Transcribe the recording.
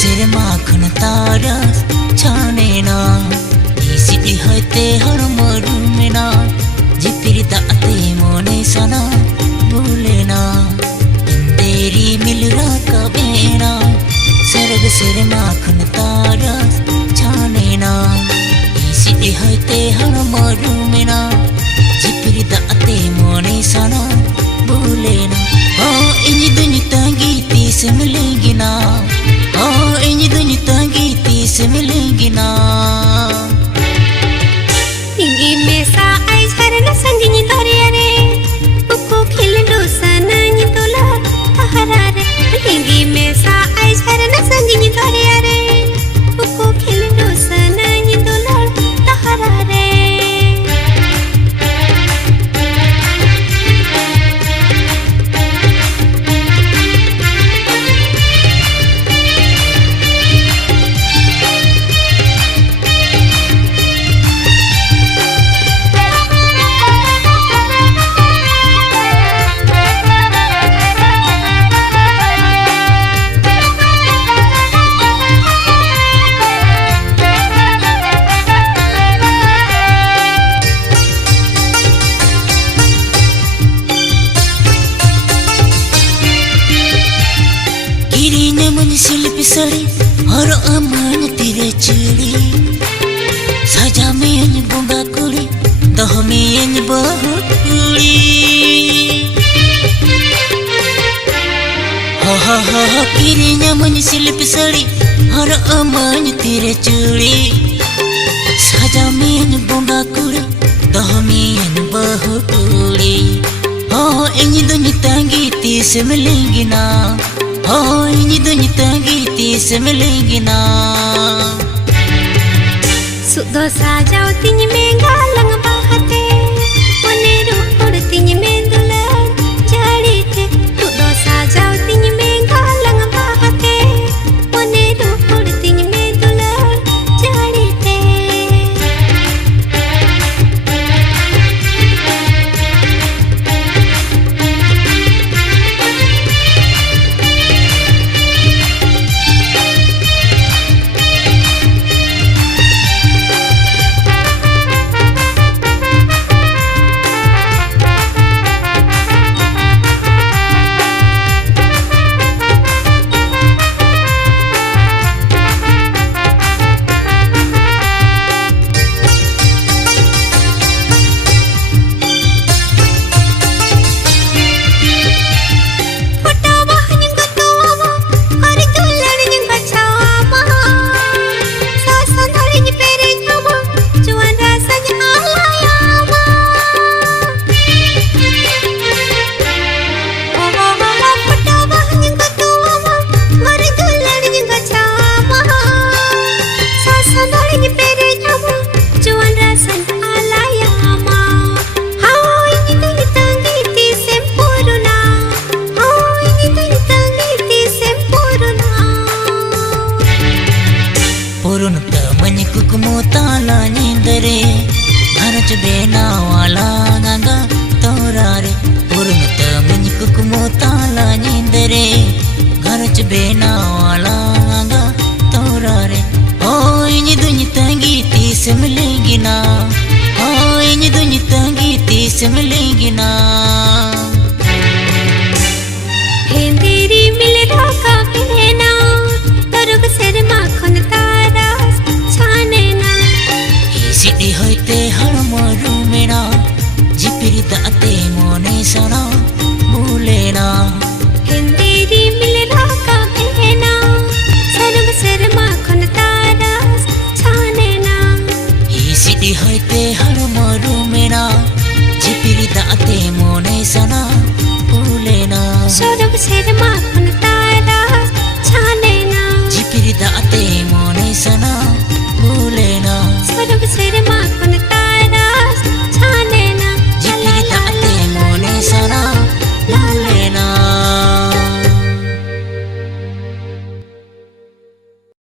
serma khun tara chane na isidi hoite har moru mena jipiri da ate mone sana bhule na teri mil ra kabena sarg serma khun tara chane na isidi hoite har moru mena jipiri da ate mone sana bhule na ini dunya tangi tis milengi na ini dunya tangi tis milengi na tinggi mesa ai sarana sangi doriya re ukko khildo sana ni tola tahara re tinggi mesa ai sarana sangi doriya re ukko khildo sana ni tola tahara re शिल्पी सड़ी और अमन तेरे चूड़ी सजा में बुंगा कुड़ी दह में बहुत कुड़ी हा किरिया मन शिल्पी सड़ी और अमन तेरे चूड़ी सजा में बुंगा कुड़ी दह में बहुत कुड़ी इन दुनिया तंगी तीस मिलेंगी ना ini dunya tangi tis milengi na sudo sajau tinya mengalang bahate oneru or tinya mendulan jarite sudo sajau tinya mengalang bahate oneru or tinya mendulan jarite tala nindere haraj bena wala ganga torare purun tamani kukumo tala nindere haraj bena wala ganga torare ini dunya tangi tis milengi na ini dunya tangi tis milengi na hendiri mile raka pehna tarug serma khun tara chane na isidi hoite har moru mena jipiri da ate mone sana bhule na hendiri mile raka pehna tarug serma khun tara chane na isidi hoite